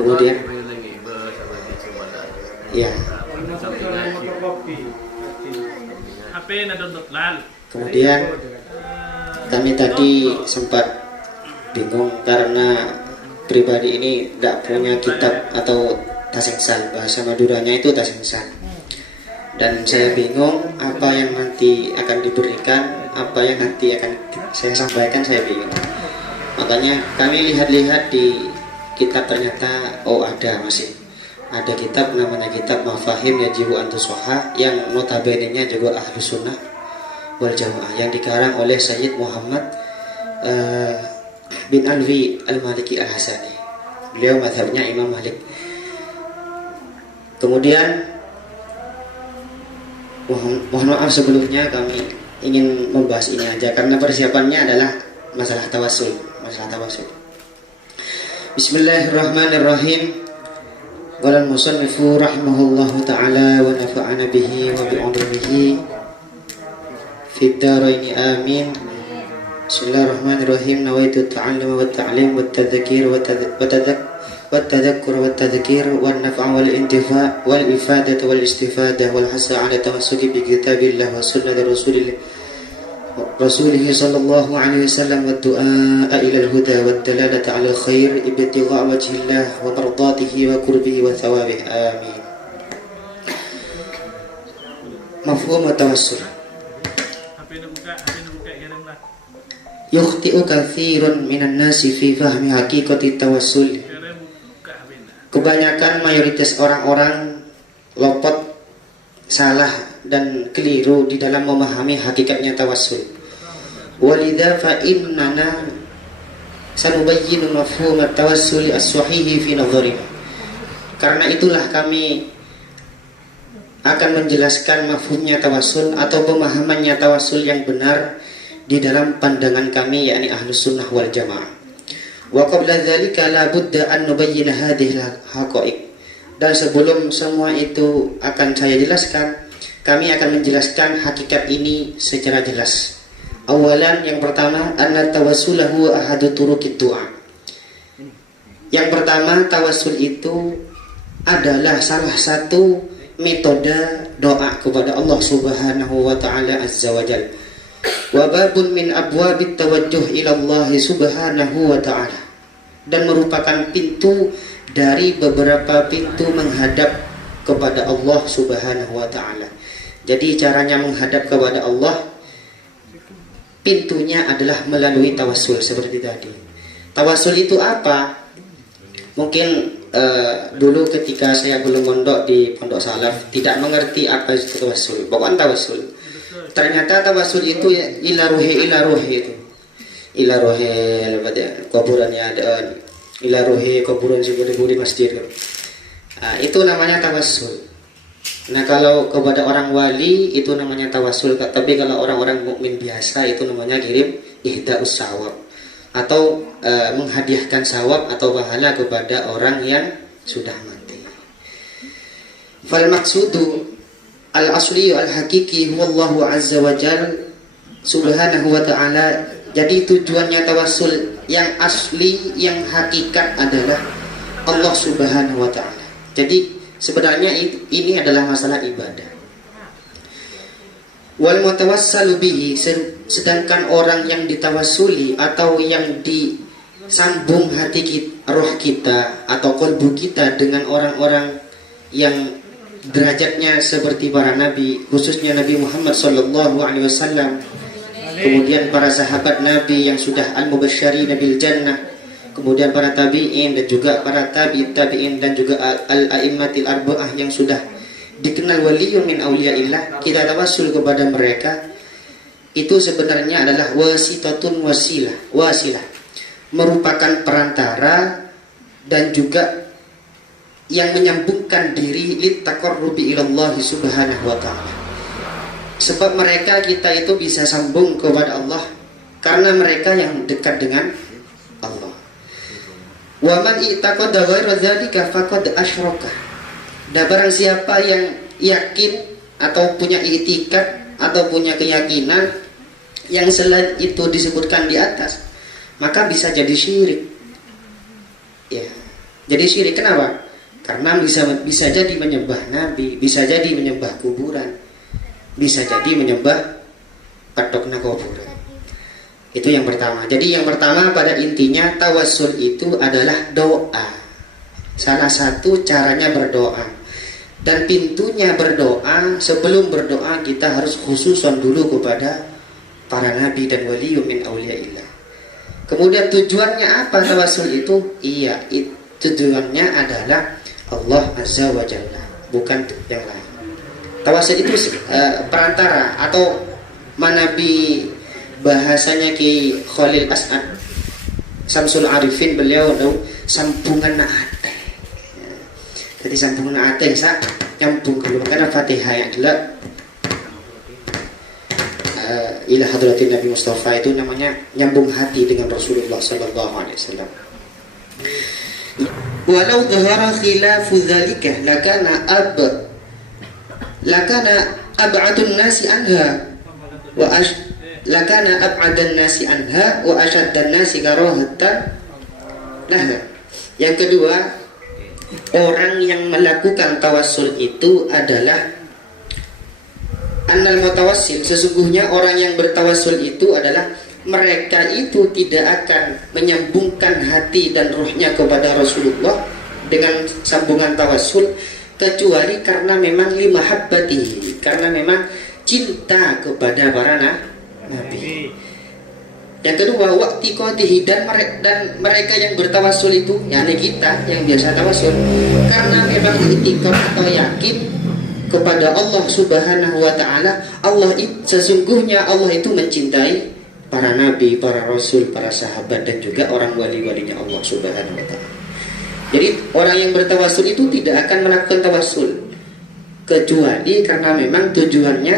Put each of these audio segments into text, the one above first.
Kemudian ya. Kemudian kami tadi sempat bingung karena pribadi ini tidak punya kitab atau tasengsan, bahasa Maduranya itu tasengsan. Dan saya bingung apa yang nanti akan diberikan, apa yang nanti akan saya sampaikan, saya bingung. Makanya kami lihat-lihat di kitab, ternyata masih ada kitab namanya kitab Mafahim Yajibu Antusoha yang notabene-nya juga Ahlus Sunnah wal Jamaah yang dikarang oleh Sayyid Muhammad bin Alwi Al-Maliki Al-Hasani. Beliau mazhabnya Imam Malik. Kemudian mohon maaf sebelumnya, kami ingin membahas ini aja karena persiapannya adalah masalah tawasul. Bismillahirrahmanirrahim. Qala al-musannifu rahimahullahu ta'ala wa nafa'ana bihi wa bi'ulumihi fid dharain amin. Bismillahirrahmanirrahim. Nawaitu ta'allum wa ta'lim wa tadhkir wa tadhakkur wa tadhkir wa naf'a wal intifa' wal ifadah wal istifadah wal hasa 'ala tamassuki bi kitabillah wa sunnati rasulih sallallahu alaihi wasallam wa du'a ila al-huda wa dalalata 'ala al-khair ibtigha' wajhillah wa mardatihi wa qurbihi wa thawabihi amin. Mafhum tawassul. Yukhti'u katsirun minan nasi fi fahmi haqiqati tawassul. Kebanyakan mayoritas orang-orang lopot, salah dan keliru di dalam memahami hakikatnya tawassul. Walidha fa innana sanubayyinu mafhum at-tawassul as-sahih fi nadharina. Karena itulah kami akan menjelaskan mafhumnya tawassul atau pemahamannya tawassul yang benar di dalam pandangan kami, yakni Ahlus Sunnah wal Jamaah. Wa qabla dzalika la budda an nubayyana hadhihi al-haqa'iq. Dan sebelum semua itu akan saya jelaskan, kami akan menjelaskan hakikat ini secara jelas. Awalan, yang pertama, anna tawassul huwa ahadu turuqid du'a. Yang pertama, tawassul itu adalah salah satu metode doa kepada Allah Subhanahu wa taala azza wa jalla. Wa babun min abwabit tawajjuh ila Allah Subhanahu wa ta'ala, dan merupakan pintu dari beberapa pintu menghadap kepada Allah Subhanahu wa ta'ala. Jadi caranya menghadap kepada Allah, pintunya adalah melalui tawassul seperti tadi. Tawassul itu apa? Mungkin dulu ketika saya belum mondok di Pondok Salaf tidak mengerti apa itu tawassul. Bukan tawassul. Ternyata tawassul itu ila ruhi itu. Ila ruhi kuburannya ada, ila ruhi kuburan si budi masjid. Itu namanya tawassul. Nah, kalau kepada orang wali itu namanya tawassul, tapi kalau orang-orang mukmin biasa itu namanya kirim ihda'us sawab, atau menghadiahkan sawab atau pahala kepada orang yang sudah mati. Fal maksudu al-asli al-hakiki huwallahu azza wa jalla subhanahu wa ta'ala. Jadi tujuannya tawassul yang asli, yang hakikat adalah Allah Subhanahu wa ta'ala. Jadi sebenarnya ini adalah masalah ibadah. Wal mutawassalu bihi, sedangkan orang yang ditawassuli atau yang disambung hati kita, roh kita atau qalbu kita dengan orang-orang yang derajatnya seperti para nabi, khususnya Nabi Muhammad sallallahu alaihi wasallam, kemudian para sahabat Nabi yang sudah al-mubasysyirin bil jannah, kemudian para tabi'in dan juga para tabi'in dan juga al-a'immatil arba'ah yang sudah dikenal waliyun min auliyaillah. Kita tawassul kepada mereka itu sebenarnya adalah wasitatun wasilah, merupakan perantara dan juga yang menyambungkan diri littaqarrubi ilallah subhanahu wa ta'ala. Sebab mereka kita itu bisa sambung kepada Allah karena mereka yang dekat dengan Allah. Wa man i'taqada ghaira dzalika faqad asyraka. Dan barang siapa yang yakin atau punya i'tikad atau punya keyakinan yang selain itu disebutkan di atas, maka bisa jadi syirik. Ya. Jadi syirik kenapa? Karena bisa jadi menyembah nabi, bisa jadi menyembah kuburan, bisa jadi menyembah patok kuburan. Itu yang pertama. Jadi yang pertama pada intinya tawassul itu adalah doa. Salah satu caranya berdoa. Dan pintunya berdoa, sebelum berdoa kita harus khususon dulu kepada para nabi dan wali min auliyaillah. Kemudian tujuannya apa tawassul itu? Iya, tujuannya adalah Allah Azza wa Jalla, bukan yang lain. Tawassul itu perantara atau manabi bahasanya Ki Khalil As'ad Samsul Arifin, beliau tahu sambungan ate. Jadi sambungan ate sa nyambung dulu karena Fatihah yang adalah ila hadratin Nabi Mustafa itu namanya nyambung hati dengan Rasulullah sallallahu alaihi wasallam. Walau dhahara khilafu dzalika lakana ab'adun nasi anha lakana ab'adan nasi anha wa ashaddan nasi karahatan laha. Yang kedua, orang yang melakukan tawassul itu adalah annal mutawassil, sesungguhnya orang yang bertawassul itu adalah mereka itu tidak akan menyambungkan hati dan ruhnya kepada Rasulullah dengan sambungan tawassul kecuali karena memang limahabbatihi, karena memang cinta kepada para nabi. Yang kedua, waqtiqatihi, dan mereka yang bertawassul itu, yakni kita yang biasa tawassul, karena memang i'tiqad atau yakin kepada Allah Subhanahu wa taala, sesungguhnya Allah itu mencintai para nabi, para rasul, para sahabat dan juga orang wali-walinya Allah Subhanahu wa taala. Jadi orang yang bertawassul itu tidak akan melakukan tawassul kecuali karena memang tujuannya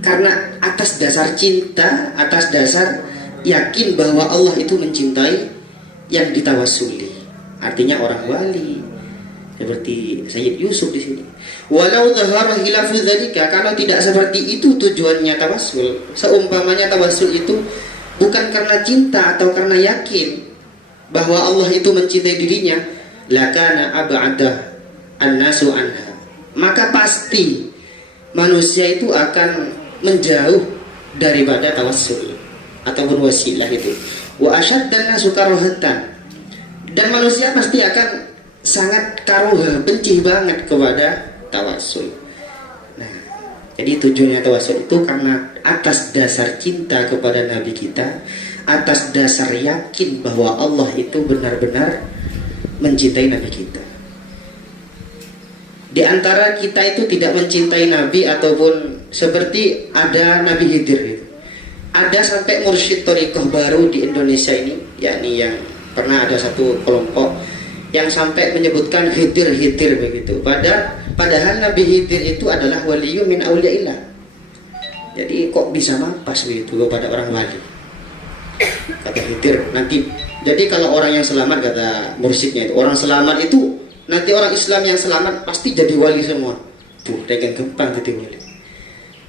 karena atas dasar cinta, atas dasar yakin bahwa Allah itu mencintai yang ditawassuli. Artinya orang wali seperti Sayyid Yusuf di sini. Walau dhahara khilafu dzalika, kalau tidak seperti itu tujuannya tawassul, seumpamanya tawassul itu bukan karena cinta atau karena yakin bahwa Allah itu mencintai dirinya, lakana ab'ada an-nasu anha, maka pasti manusia itu akan menjauh daripada tawassul ataupun wasilah itu. Wa asyaddan nasu karahatan, dan manusia pasti akan sangat karuha, benci banget kepada tawassul. Nah, jadi tujuannya tawassul itu karena atas dasar cinta kepada Nabi kita, atas dasar yakin bahwa Allah itu benar-benar mencintai Nabi kita. Di antara kita itu tidak mencintai Nabi ataupun seperti ada Nabi Khidir gitu. Ada sampai mursyid thariqah baru di Indonesia ini, yakni yang pernah ada satu kelompok yang sampai menyebutkan Khidir begitu. Padahal Nabi Khidir itu adalah waliyun min auliyaillah. Jadi kok bisa mampas begitu kepada orang wali? Kata Khidir nanti. Jadi kalau orang yang selamat, kata mursyidnya itu, orang selamat itu nanti orang Islam yang selamat pasti jadi wali semua. Tuh, dengan gampang jadi wali.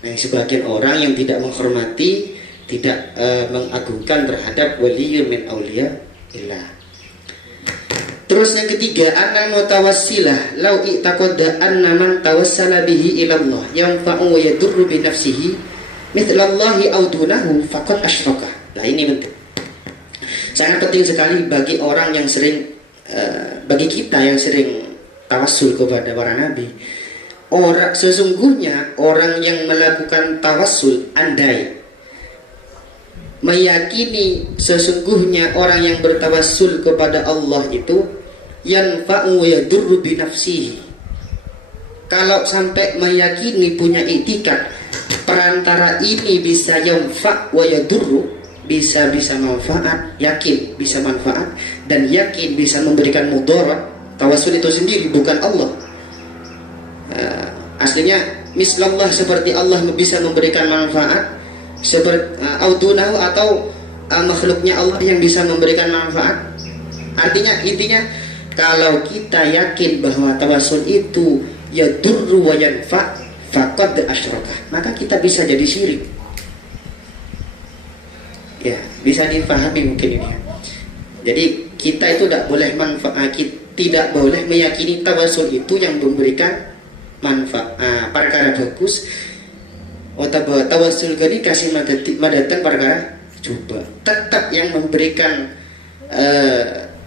Nah, sebagian orang yang tidak menghormati, tidak mengagungkan terhadap waliyun min auliyaillah. Terus yang ketiga, anna mutawassilah law i'taqada anna man tawassala bihi ila Allah yanfa'u wa yadurru bi nafsihi mithlallahi aw dunahu faqad asyraka. Nah, ini penting. Sangat penting sekali bagi orang yang sering bagi kita yang sering tawassul kepada para nabi. Sesungguhnya orang yang melakukan tawassul, andai meyakini sesungguhnya orang yang bertawassul kepada Allah itu yanfa'u wa yadurru bi nafsihi. Kalau sampai meyakini, punya iktikad perantara ini bisa yanfa' wa yadurru, bisa manfaat, yakin bisa manfaat dan yakin bisa memberikan mudarat. Tawassul itu sendiri bukan Allah. Aslinya mislallah, seperti Allah bisa memberikan manfaat, seperti audunahu atau makhluknya Allah yang bisa memberikan manfaat. Artinya intinya kalau kita yakin bahwa tawassul itu yadurru wa yanfa' faqad asyraka, maka kita bisa jadi syirik. Ya, bisa dipahami mungkin ini. Jadi kita itu tidak boleh meyakini tawasul itu yang memberikan manfaat perkara bagus. Tawasul gani kasih madatan perkara coba. Tetap yang memberikan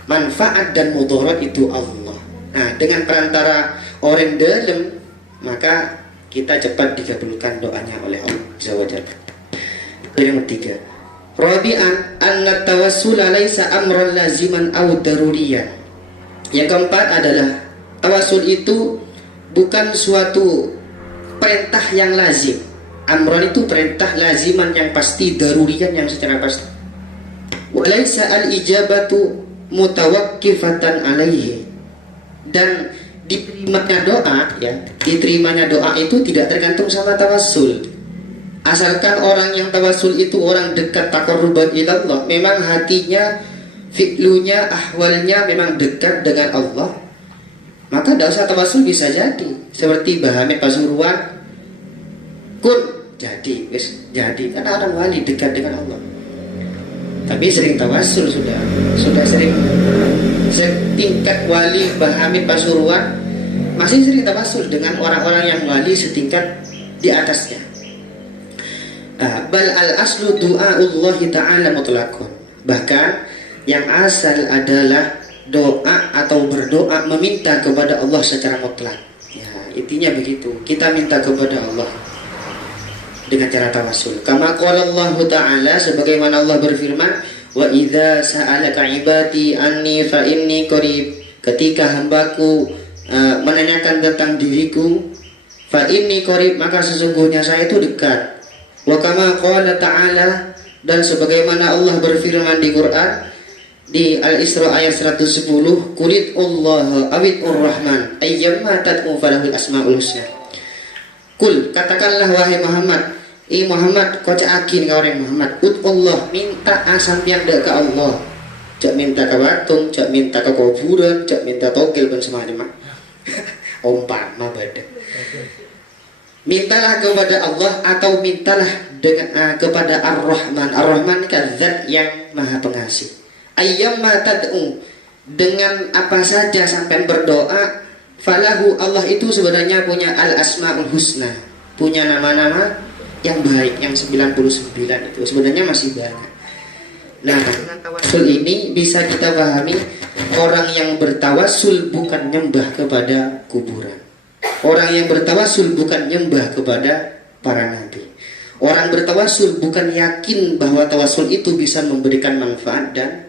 manfaat dan mudarat itu Allah. Nah, dengan perantara orang dalam, maka kita cepat dikabulkan doanya oleh Allah Azza wa Jalla. Yang ketiga, rabi'an anna tawassul laisa amran laziman aw daruriyan. Yang keempat adalah tawassul itu bukan suatu perintah yang lazim. Amran itu perintah laziman yang pasti, daruriyan yang secara pasti. Walaisa al-ijabatu mutawaqqifatan alaihi. Dan diterimanya doa itu tidak tergantung sama tawassul. Asalkan orang yang tawassul itu orang dekat taqarruban ilallah, memang hatinya, fi'lunya, ahwalnya memang dekat dengan Allah, maka tidak usah tawassul bisa jadi. Seperti Bahamid Pasuruan, kun jadi, karena orang wali dekat dengan Allah. Tapi sering tawassul sudah sering setingkat wali Bahamid Pasuruan, masih sering tawassul dengan orang-orang yang wali setingkat di atasnya. Bal al aslu du'aullah ta'ala mutlaqun. Bahkan yang asal adalah doa atau berdoa meminta kepada Allah secara mutlak. Ya, intinya begitu. Kita minta kepada Allah dengan cara tawassul. Kama qala Allah Ta'ala, sebagaimana Allah berfirman, wa idza sa'alaka ibadi anni fa inni qarib. Ketika hambaku menanyakan tentang diriku, fa inni qarib, maka sesungguhnya saya itu dekat. Wa kama qala ta'ala, dan sebagaimana Allah berfirman di Quran di Al-Isra ayat 110, Qulit Allah awid Rahman ayyamma tad'u falahul asmaul husna. Kul, katakanlah wahai Muhammad, Muhammad kau cakin kau orang Muhammad, Allah, minta sampean ke Allah. Cak minta ke batung, cak minta ke kuburan, cak minta togel pun semacam. Umpama badan. Mintalah kepada Allah atau mintalah dengan kepada Ar-Rahman. Ar-Rahman kan zat yang maha pengasih. Ayyamma tad'u, dengan apa saja sampai berdoa, falahu, Allah itu sebenarnya punya al-asmaul husna, punya nama-nama yang baik, yang 99 itu sebenarnya masih banyak. Nah, tawassul ini bisa kita pahami, orang yang bertawassul bukan nyembah kepada kuburan. Orang yang bertawassul bukan nyembah kepada para nabi. Orang bertawassul bukan yakin bahwa tawassul itu bisa memberikan manfaat dan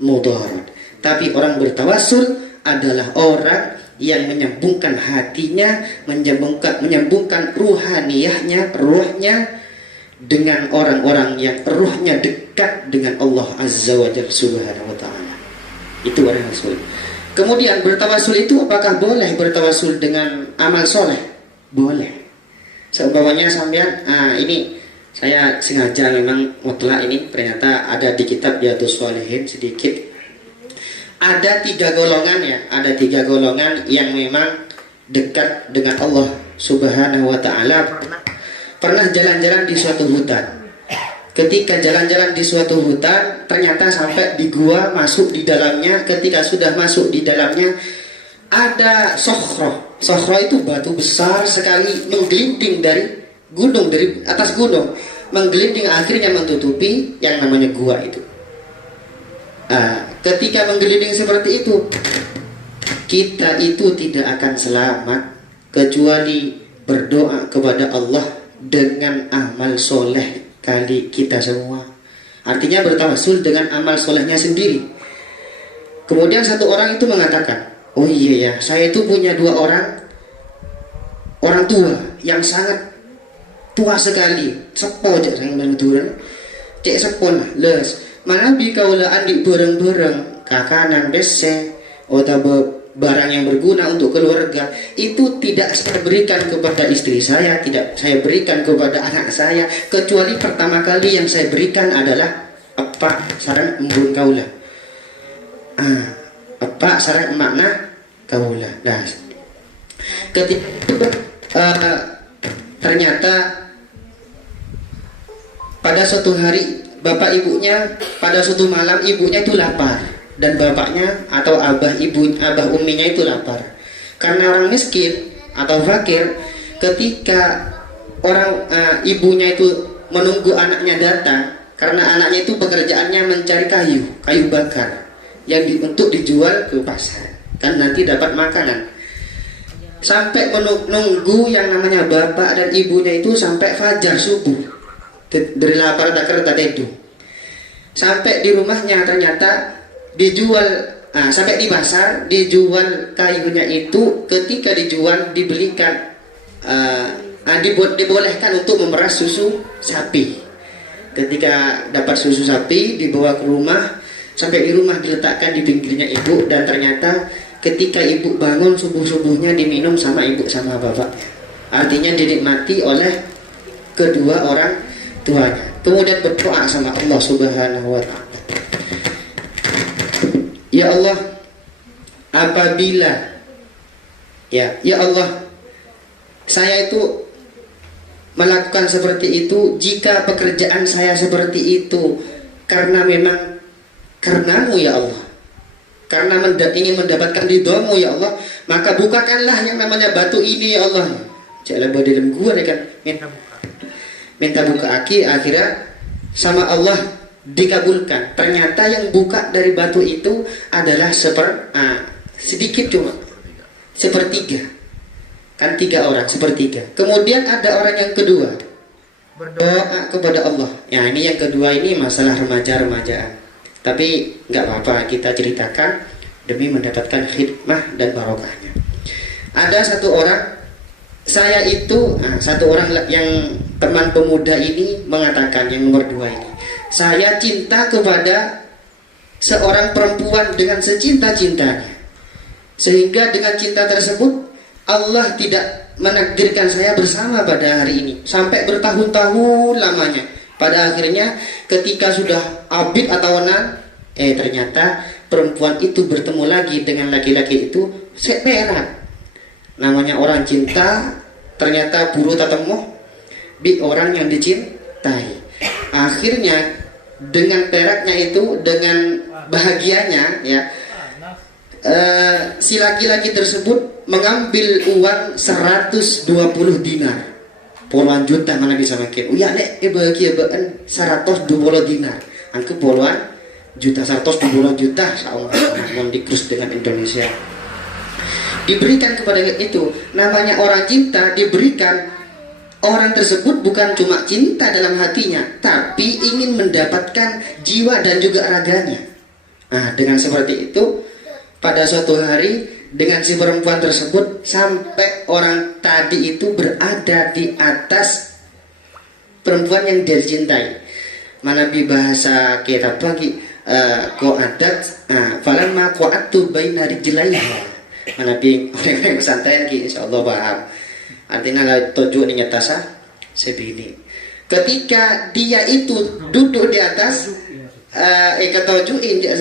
mudarat. Tapi orang bertawassul adalah orang yang menyambungkan hatinya, menyambungkan ruhaniyahnya, ruhnya dengan orang-orang yang ruhnya dekat dengan Allah Azza wa Jalla Subhanahu wa Ta'ala. Itu orang rasul. Kemudian bertawassul itu apakah boleh bertawassul dengan amal soleh? Boleh. Seumpamanya sampean, ini saya sengaja memang mutlak ini, ternyata ada di kitab Riyadhus Shalihin sedikit. Ada 3 golongan ya, ada 3 golongan yang memang dekat dengan Allah Subhanahu wa Ta'ala. Pernah jalan-jalan di suatu hutan. Ketika jalan-jalan di suatu hutan, ternyata sampai di gua, masuk di dalamnya. Ketika sudah masuk di dalamnya, ada sokhroh. Sokhroh itu batu besar sekali, menggelinding dari gunung, dari atas gunung, menggelinding akhirnya menutupi yang namanya gua itu. Ketika menggelinding seperti itu, kita itu tidak akan selamat kecuali berdoa kepada Allah dengan amal soleh kali kita semua. Artinya bertawassul dengan amal solehnya sendiri. Kemudian satu orang itu mengatakan, oh iya ya, saya itu punya 2 orang tua yang sangat tua sekali. Sepo cek saya menuduran, cek sepon les. Mana bi kaula andi bareng-bareng kakanan bese atau barang yang berguna untuk keluarga, itu tidak saya berikan kepada istri saya, tidak saya berikan kepada anak saya, kecuali pertama kali yang saya berikan adalah apa sarang embun kaula. Apa sarang makna kaula. Nah, ketika itu ternyata pada suatu hari bapak ibunya, pada suatu malam ibunya itu lapar. dan bapaknya atau abah uminya itu lapar. Karena orang miskin atau fakir, ketika orang ibunya itu menunggu anaknya datang, karena anaknya itu pekerjaannya mencari kayu bakar yang untuk dijual ke pasar, kan nanti dapat makanan. Sampai menunggu yang namanya bapak dan ibunya itu sampai fajar subuh, dari lapar tak kerta itu. Sampai di rumahnya ternyata dijual, sampai di pasar dijual kayunya itu. Ketika dijual dibelikan, dibolehkan untuk memeras susu sapi. Ketika dapat susu sapi dibawa ke rumah, sampai di rumah diletakkan di pinggirnya ibu, dan ternyata ketika ibu bangun subuh-subuhnya diminum sama ibu sama bapaknya. Artinya dinikmati oleh kedua orang tuanya. Kemudian berdoa sama Allah Subhanahu wa ta'ala. Ya Allah, apabila ya Allah, saya itu melakukan seperti itu, jika pekerjaan saya seperti itu karena memang karenamu ya Allah, karena ingin mendapatkan ridhomu ya Allah, maka bukakanlah yang namanya batu ini ya Allah. Jangan dalam gua kan minta buka akhirnya sama Allah dikabulkan. Ternyata yang buka dari batu itu adalah sedikit, cuma sepertiga. Kan 3 orang, sepertiga. Kemudian ada orang yang kedua berdoa kepada Allah. Ya, ini yang kedua ini masalah remaja-remajaan. Tapi nggak apa-apa, kita ceritakan demi mendapatkan khidmah dan barokahnya. Ada satu orang, satu orang yang teman pemuda ini mengatakan, yang nomor 2 ini, saya cinta kepada seorang perempuan dengan secinta-cintanya, sehingga dengan cinta tersebut Allah tidak menakdirkan saya bersama pada hari ini sampai bertahun-tahun lamanya. Pada akhirnya ketika sudah abid atau nan, ternyata perempuan itu bertemu lagi dengan laki-laki itu seperak. Namanya orang cinta, ternyata buru tatemuh bi orang yang dicintai. Akhirnya dengan peraknya itu, dengan bahagianya ya, si laki-laki tersebut mengambil uang 120 dinar, puluhan juta mana bisa makin. Uya nek bahagia baan 120 dinar, angke puluhan juta, 120 juta saung namun dikrus dengan Indonesia. Diberikan kepada itu, namanya orang cinta diberikan. Orang tersebut bukan cuma cinta dalam hatinya, tapi ingin mendapatkan jiwa dan juga raganya. Nah, dengan seperti itu, pada suatu hari dengan si perempuan tersebut, sampai orang tadi itu berada di atas perempuan yang dia cintai. Mana bi bahasa kita pagi ko adat, falamma qa'atu baina rijlaiha. Mana bi orang yang santai lagi, insyaallah paham. Artinya lah tujuh ni nyatasa sebini. Ketika dia itu duduk di atas, ketujuhin dia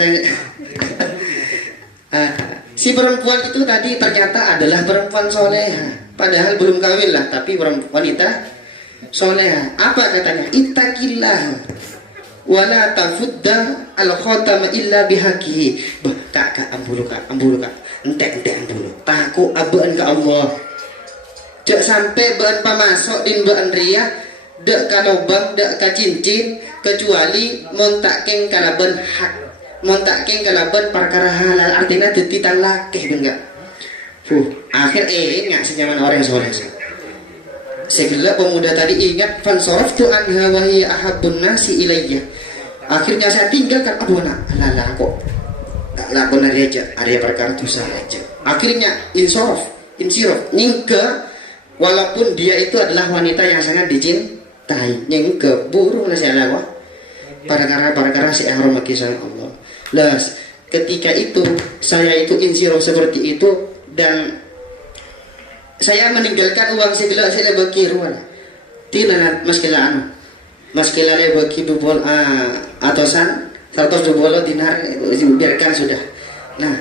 si perempuan itu tadi ternyata adalah perempuan soleha, padahal belum kawin lah, tapi wanita soleha. Apa katanya? Ittaqillah wala tafudda al khatama illa bihaqihi. Bah, kak ambulu kak, entek ambulu. Takut abaan ke Allah. Cek sampai bahan pamasok din bahan ria, dek kalobang, dek kacincin, kecuali montakeng kalaban hak, montakeng kalaban perkara halal. Artinya tititan lakeh enggak. Akhir nggak senyaman orang soleh. Segala pemuda tadi ingat fansoroftu anha wa hiya ahabbun nasi ilayya. Akhirnya saya tinggalkan, aduh nak, lala kok gak lakon aja, area perkara dosa aja. Akhirnya insorof nyingke. Walaupun dia itu adalah wanita yang sangat dicintai, yang keburu lah saya lakukan para si ahrom kisah Allah. Lah ketika itu saya itu insiro seperti itu, dan saya meninggalkan uang segala saya bagi ruang tidak maskila bagi dubol atosan 120 dinar, biarkan sudah. Nah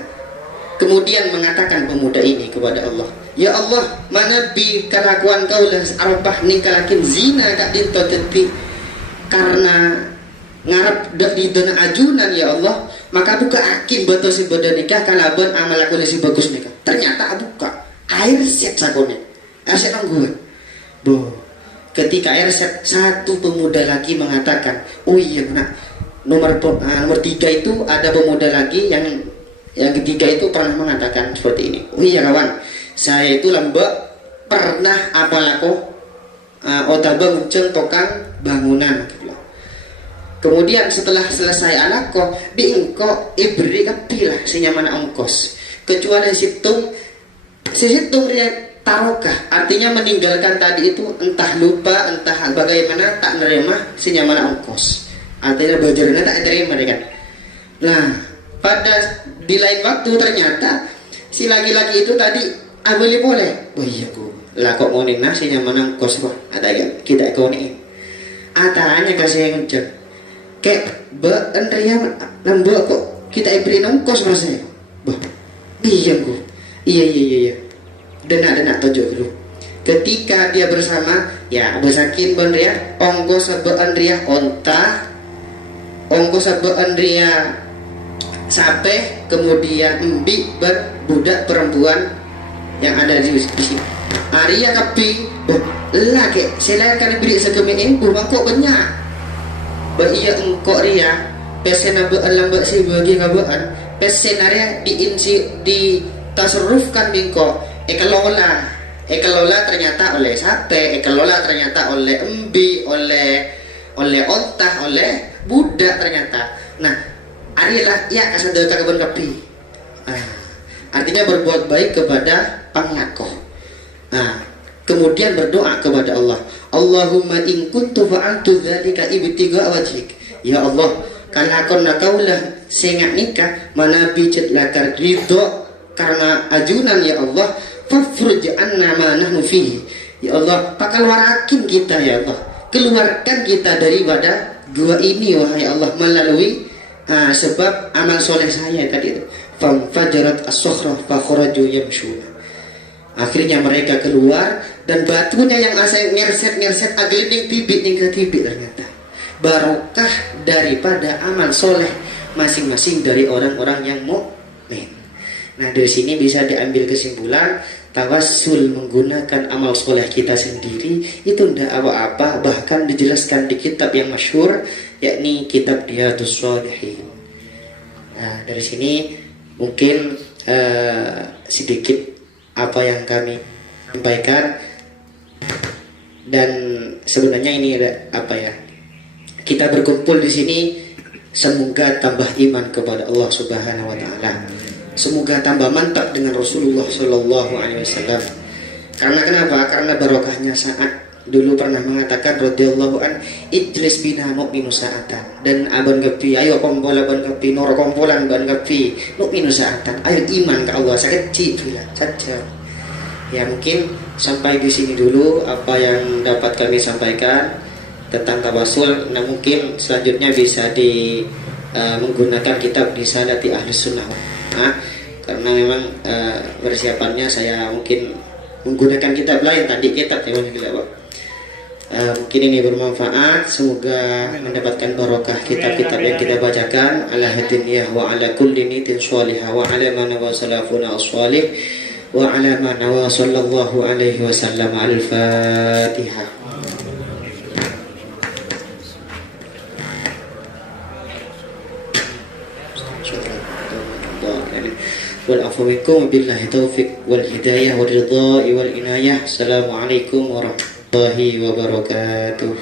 kemudian mengatakan pemuda ini kepada Allah, ya Allah, mana bi kelakuan kau lah arabah ni kalakin zina kak dinto teti, karena ngarep dak di dana ajunan ya Allah, maka buka akim betul si beda nikah kalaban amal aku si bagus nikah. Ternyata buka air set sakone. Air set nangguan. Ketika air set, satu pemuda lagi mengatakan, oh iya nak, nomor 3 itu ada pemuda lagi yang ketiga itu pernah mengatakan seperti ini. Oh iya kawan, saya itu lembek pernah apa aku otaba ngunceng tokang bangunan. Kemudian setelah selesai anakku, diengko ibri kepilah senyaman ongkos. Kecuali si situng dia tarokah, artinya meninggalkan tadi itu entah lupa, entah bagaimana tak menerima senyaman ongkos. Artinya bajarnya tak menerima kan. Nah, pada di lain waktu ternyata si laki-laki itu tadi boleh. Oh iya ku, lah kok mau nina senyaman ongkos kok? Ada ya kita ekonomi. Atanya kasih yang ucap. Kayak Andrea nambah kok kita beri ongkos rasanya. Bah, iya ku, iya. Denak tojo dulu. Ketika dia bersama, ya besakin Andrea, ongkos sebe Andrea onta, ongkos sebe Andrea sape, kemudian embi berbudak perempuan yang ada di sini. Arya kapi, lah kayak saya akan beri segemi ibu, mangkok banyak. Iya engkau ria pesen lambat si bagi kabaan pesen area di tasarrufkan bingko kelola ternyata oleh sate, kelola ternyata oleh embi, oleh ontah, oleh budak ternyata. Nah arilah ya kasada kebun kapi. Artinya berbuat baik kepada panglakoh. Kemudian berdoa kepada Allah, Allahumma in kuntu fa'altu dzalika ibtiga wajhik. Ya Allah, kalakonna kaulah sengak nikah mana bijet lakar ridho karena ajunan ya Allah, fafruj anna ma nahnu fihi. Ya Allah, pakalwarakin kita ya Allah, keluarkan kita daripada gua ini wahai Allah melalui sebab amal soleh saya tadi itu. Fam fajarat as-sukhra fa kharaju yamshuna. Akhirnya mereka keluar dan batunya yang asal ngerset agelinding tibik ternyata barokah daripada amal soleh masing-masing dari orang-orang yang mukmin. Nah dari sini bisa diambil kesimpulan tawassul menggunakan amal soleh kita sendiri itu tidak apa-apa, bahkan dijelaskan di kitab yang masyhur yakni kitab Riyadhus Shalihin. Nah dari sini mungkin sedikit apa yang kami sampaikan, dan sebenarnya ini apa ya, kita berkumpul di sini semoga tambah iman kepada Allah Subhanahu wa taala, semoga tambah mantap dengan Rasulullah Shallallahu alaihi wasallam. Karena kenapa? Karena barokahnya saat dulu pernah mengatakan radhiyallahu an ijlis bina mu'minu sa'atan, dan aban gapi ayo kompol aban gapi nor kompolan aban gapi mu'minu sa'atan, ayo iman ke Allah sakit saja. Ya mungkin sampai di sini dulu apa yang dapat kami sampaikan tentang tawasul. Nah mungkin selanjutnya bisa menggunakan kitab Risalati Ahlus Sunnah. Karena memang persiapannya saya mungkin menggunakan kitab lain tadi kitab yang mungkin ini bermanfaat, semoga mendapatkan barokah kitab-kitab yang kita bacakan ala hadiniyah wa ala kulli nitin sholihah wa ala man wa salafuna as-shalih wa ala man wa sallallahu alaihi wasallam. Al-Fatihah. wal afu minkum billahi taufiq wal hidayah wal ridha wal inayah. Assalamualaikum warahmatullahi wabarakatuh.